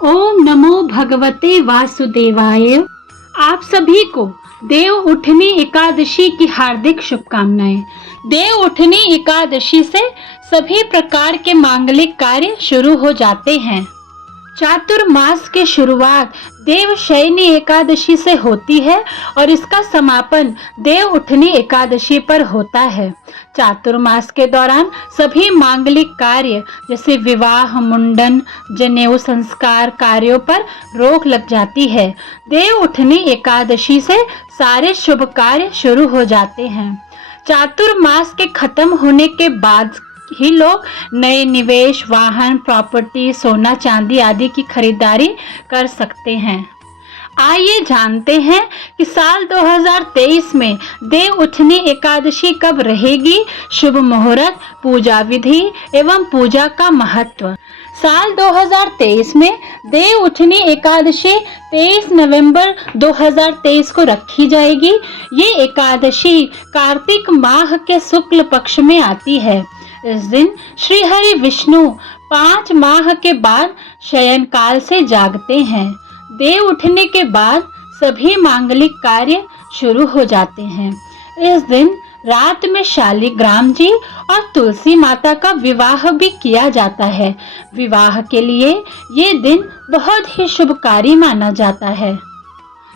ओम नमो भगवते वासुदेवाय। आप सभी को देव उठनी एकादशी की हार्दिक शुभकामनाएं। देव उठनी एकादशी से सभी प्रकार के मांगलिक कार्य शुरू हो जाते हैं। चातुर्मास की शुरुआत देवशयनी एकादशी से होती है और इसका समापन देव उठनी एकादशी पर होता है। चातुर्मास के दौरान सभी मांगलिक कार्य जैसे विवाह, मुंडन, जनेऊ संस्कार कार्यों पर रोक लग जाती है। देव उठनी एकादशी से सारे शुभ कार्य शुरू हो जाते हैं। चातुर्मास के खत्म होने के बाद ही लोग नए निवेश, वाहन, प्रॉपर्टी, सोना चांदी आदि की खरीदारी कर सकते हैं। आइए जानते हैं कि साल 2023 में देव उठनी एकादशी कब रहेगी, शुभ मुहूर्त, पूजा विधि एवं पूजा का महत्व। साल 2023 में देव उठनी एकादशी 23 नवंबर 2023 को रखी जाएगी। ये एकादशी कार्तिक माह के शुक्ल पक्ष में आती है। इस दिन श्री हरि विष्णु 5 माह के बाद शयन काल से जागते हैं। देव उठने के बाद सभी मांगलिक कार्य शुरू हो जाते हैं। इस दिन रात में शालिग्राम जी और तुलसी माता का विवाह भी किया जाता है। विवाह के लिए ये दिन बहुत ही शुभकारी माना जाता है।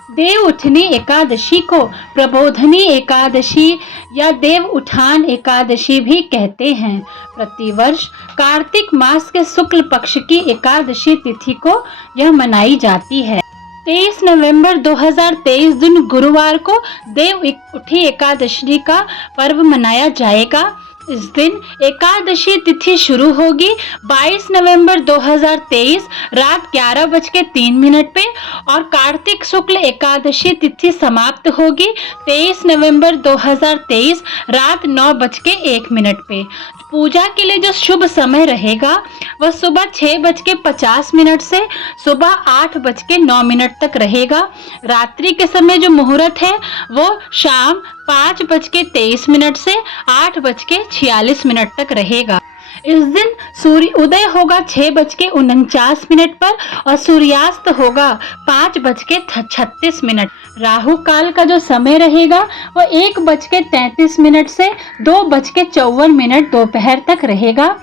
देव उठनी एकादशी को प्रबोधनी एकादशी या देव उठान एकादशी भी कहते हैं। प्रतिवर्ष कार्तिक मास के शुक्ल पक्ष की एकादशी तिथि को यह मनाई जाती है। 23 नवंबर 2023 दिन गुरुवार को देव उठी एकादशी का पर्व मनाया जाएगा। इस दिन एकादशी तिथि शुरू होगी 22 नवंबर 2023 रात 11:03 पे और कार्तिक शुक्ल एकादशी तिथि समाप्त होगी 23 नवंबर 2023 रात 9:01 पे। पूजा के लिए जो शुभ समय रहेगा वह सुबह 6:50 से सुबह 8:09 तक रहेगा। रात्रि के समय जो मुहूर्त है वो शाम 5:23 से 8:46 तक रहेगा। इस दिन सूर्य उदय होगा 6:49 पर और सूर्यास्त होगा 5:36। राहु काल का जो समय रहेगा वो 1:33 से 2:54 दोपहर तक रहेगा।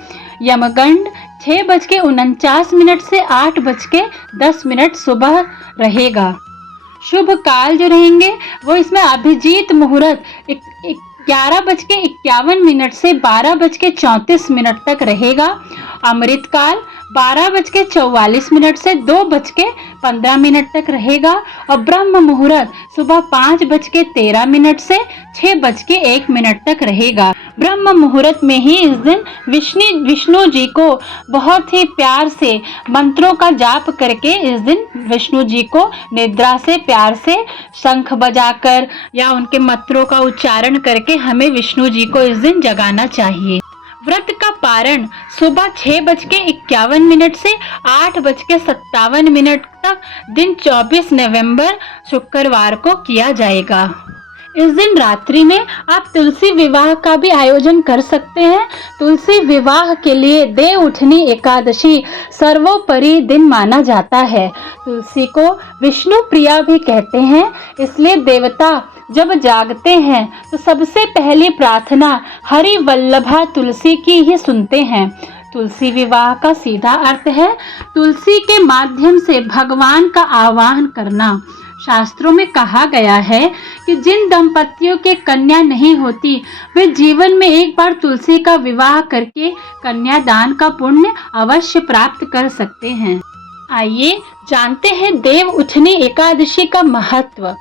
यमगंड 6:49 से 8:10 सुबह रहेगा। शुभ काल जो रहेंगे वो इसमें अभिजीत मुहूर्त 11:51 से 12:34 तक रहेगा। अमृत काल 12:44 से 2:15 तक रहेगा और ब्रह्म मुहूर्त सुबह 5:13 से 6:01 तक रहेगा। ब्रह्म मुहूर्त में ही इस दिन विष्णु जी को बहुत ही प्यार से मंत्रों का जाप करके इस दिन विष्णु जी को निद्रा से प्यार से शंख बजाकर या उनके मंत्रों का उच्चारण करके हमें विष्णु जी को इस दिन जगाना चाहिए। व्रत का पारण सुबह 6:51 से 8:57 तक दिन 24 नवंबर शुक्रवार को किया जाएगा। इस दिन रात्रि में आप तुलसी विवाह का भी आयोजन कर सकते हैं। तुलसी विवाह के लिए देव उठनी एकादशी सर्वोपरि दिन माना जाता है। तुलसी को विष्णु प्रिया भी कहते हैं, इसलिए देवता जब जागते हैं तो सबसे पहली प्रार्थना हरि वल्लभा तुलसी की ही सुनते हैं। तुलसी विवाह का सीधा अर्थ है तुलसी के माध्यम से भगवान का आवाहन करना। शास्त्रों में कहा गया है कि जिन दंपतियों के कन्या नहीं होती वे जीवन में एक बार तुलसी का विवाह करके कन्यादान का पुण्य अवश्य प्राप्त कर सकते हैं। आइए जानते हैं देव उठनी एकादशी का महत्व।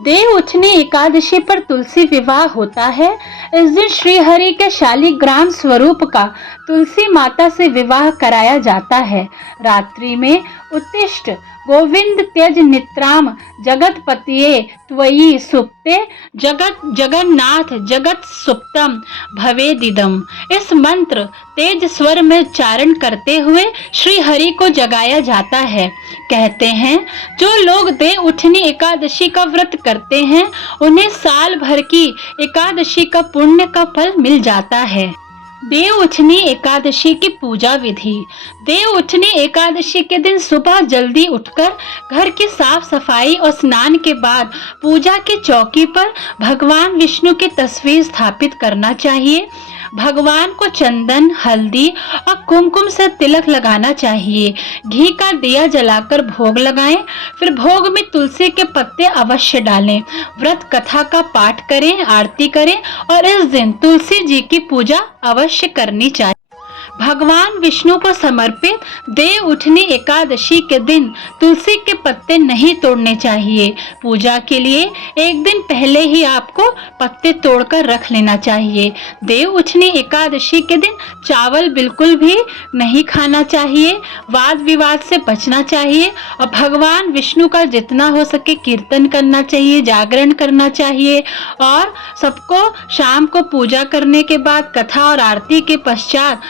देव उठनी एकादशी पर तुलसी विवाह होता है। इस दिन श्री हरि के शालिग्राम स्वरूप का तुलसी माता से विवाह कराया जाता है। रात्रि में उत्तिष्ठ गोविंद त्यज नित्राम जगतपतिये त्वयि सुप्ते जगन्नाथ जगत सुप्तम भवेदिदम। इस मंत्र तेज स्वर में उच्चारण करते हुए श्री हरि को जगाया जाता है। कहते हैं जो लोग देव उठनी एकादशी का व्रत करते हैं उन्हें साल भर की एकादशी का पुण्य का फल मिल जाता है। देव उठनी एकादशी की पूजा विधि। देव उठनी एकादशी के दिन सुबह जल्दी उठकर घर की साफ सफाई और स्नान के बाद पूजा की चौकी पर भगवान विष्णु की तस्वीर स्थापित करना चाहिए। भगवान को चंदन, हल्दी और कुमकुम से तिलक लगाना चाहिए। घी का दिया जलाकर भोग लगाएं, फिर भोग में तुलसी के पत्ते अवश्य डालें। व्रत कथा का पाठ करें, आरती करें और इस दिन तुलसी जी की पूजा अवश्य करनी चाहिए। भगवान विष्णु को समर्पित देव उठनी एकादशी के दिन तुलसी के पत्ते नहीं तोड़ने चाहिए। पूजा के लिए एक दिन पहले ही आपको पत्ते तोड़कर रख लेना चाहिए। देव उठनी एकादशी के दिन चावल बिल्कुल भी नहीं खाना चाहिए। वाद विवाद से बचना चाहिए और भगवान विष्णु का जितना हो सके कीर्तन करना चाहिए, जागरण करना चाहिए और सबको शाम को पूजा करने के बाद कथा और आरती के पश्चात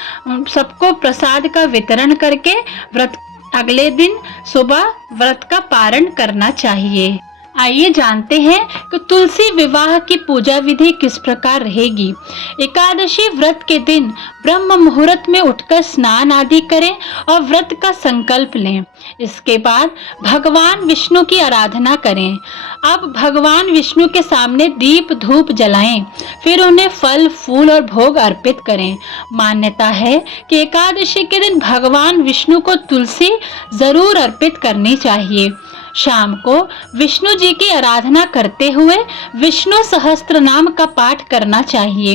सबको प्रसाद का वितरण करके व्रत अगले दिन सुबह व्रत का पारण करना चाहिए। आइए जानते हैं कि तुलसी विवाह की पूजा विधि किस प्रकार रहेगी। एकादशी व्रत के दिन ब्रह्म मुहूर्त में उठकर स्नान आदि करें और व्रत का संकल्प लें। इसके बाद भगवान विष्णु की आराधना करें। अब भगवान विष्णु के सामने दीप धूप जलाएं, फिर उन्हें फल फूल और भोग अर्पित करें। मान्यता है कि एकादशी के दिन भगवान विष्णु को तुलसी जरूर अर्पित करनी चाहिए। शाम को विष्णु जी की आराधना करते हुए विष्णु सहस्त्र नाम का पाठ करना चाहिए।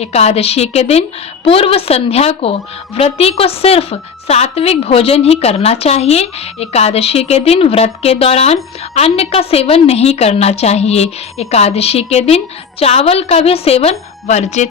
एकादशी के दिन पूर्व संध्या को व्रती को सिर्फ सात्विक भोजन ही करना चाहिए। एकादशी के दिन व्रत के दौरान अन्न का सेवन नहीं करना चाहिए। एकादशी के दिन चावल का भी सेवन वर्जित